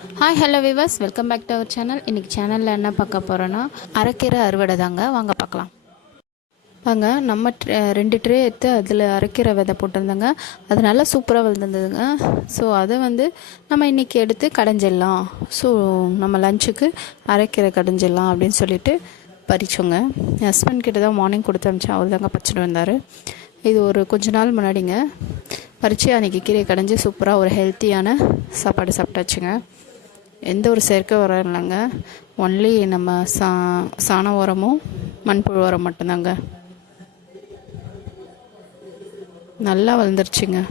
Hi hello viewers, welcome back to our channel. இன்றைக்கி சேனலில் என்ன பார்க்க போகிறோன்னா அரைக்கீரை அறுவடை தாங்க. வாங்க பார்க்கலாம். வாங்க, நம்ம 2 ட்ரே எடுத்து அதில் அரைக்கீரை விதை போட்டிருந்தேங்க. அது நல்லா சூப்பராக வளர்ந்துருந்ததுங்க. ஸோ அதை நம்ம இன்றைக்கி எடுத்து கடைஞ்சிடலாம். ஸோ நம்ம லஞ்சுக்கு அரைக்கீரை கடைஞ்சிடலாம் அப்படின்னு சொல்லிட்டு பறிச்சோங்க. என் ஹஸ்பண்ட் கிட்ட தான் மார்னிங் கொடுத்து அமிச்சேன். அவர் தாங்க பறிச்சுட்டு வந்தார். இது ஒரு கொஞ்ச நாள் முன்னாடிங்க பறித்து அன்றைக்கி கீரை கடைஞ்சி சூப்பராக ஒரு ஹெல்த்தியான சாப்பாடு சாப்பிட்டாச்சுங்க. எந்த ஒரு செயற்கை உரம் இல்லைங்க. ஒன்லி நம்ம சாண உரமும் மண்புழு உரம் மட்டும்தாங்க. நல்லா வளர்ந்துருச்சுங்க.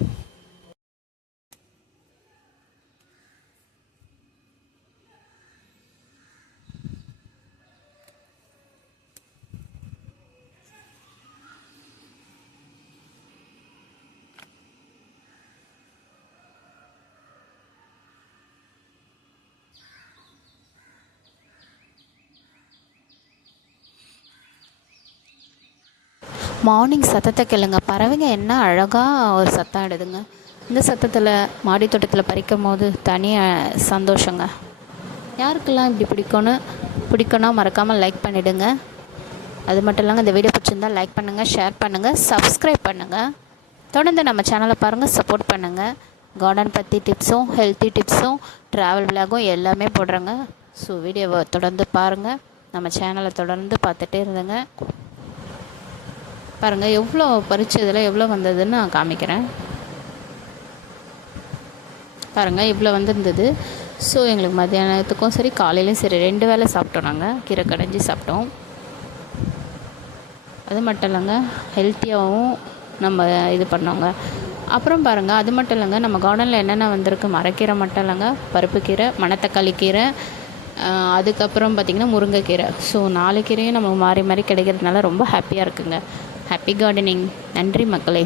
மார்னிங் சத்தத்தை கேளுங்க. பறவைங்க என்ன அழகாக ஒரு சத்தம் ஆடுதுங்க. இந்த சத்தத்தில் மாடி தோட்டத்தில் பறிக்கும் போது தனி சந்தோஷங்க. யாருக்கெல்லாம் இப்படி பிடிக்கணும் மறக்காமல் லைக் பண்ணிவிடுங்க. அது மட்டும் இல்லாமல் இந்த வீடியோ பிடிச்சிருந்தால் லைக் பண்ணுங்கள், ஷேர் பண்ணுங்கள், சப்ஸ்கிரைப் பண்ணுங்கள். தொடர்ந்து நம்ம சேனலை பாருங்கள், சப்போர்ட் பண்ணுங்கள். கார்டன் பற்றி டிப்ஸும் ஹெல்த்தி டிப்ஸும் ட்ராவல் விலாகும் எல்லாமே போடுறேங்க. ஸோ வீடியோவை தொடர்ந்து பாருங்கள். நம்ம சேனலை தொடர்ந்து பார்த்துட்டே இருந்தேங்க. பாருங்கள், எவ்வளோ பறிச்சதில் எவ்வளோ வந்ததுன்னு நான் காமிக்கிறேன். பாருங்கள், இவ்வளோ வந்துருந்தது. ஸோ எங்களுக்கு மத்தியானத்துக்கும் சரி காலையிலையும் சரி 2 வேளை சாப்பிட்டோம். நாங்கள் கீரை கடைஞ்சி சாப்பிட்டோம். அது மட்டும் இல்லைங்க, ஹெல்த்தியாகவும் நம்ம இது பண்ணோங்க. அப்புறம் பாருங்கள், அது மட்டும் இல்லைங்க, நம்ம கார்டனில் என்னென்ன வந்திருக்கு. மரக்கீரை மட்டும் இல்லைங்க, பருப்பு கீரை, மணத்தக்காளி கீரை, அதுக்கப்புறம் பார்த்திங்கன்னா முருங்கைக்கீரை. ஸோ 4 கீரையும் நமக்கு மாறி மாறி கிடைக்கிறதுனால ரொம்ப ஹாப்பியாக இருக்குங்க. Happy gardening. நன்றி மக்களே.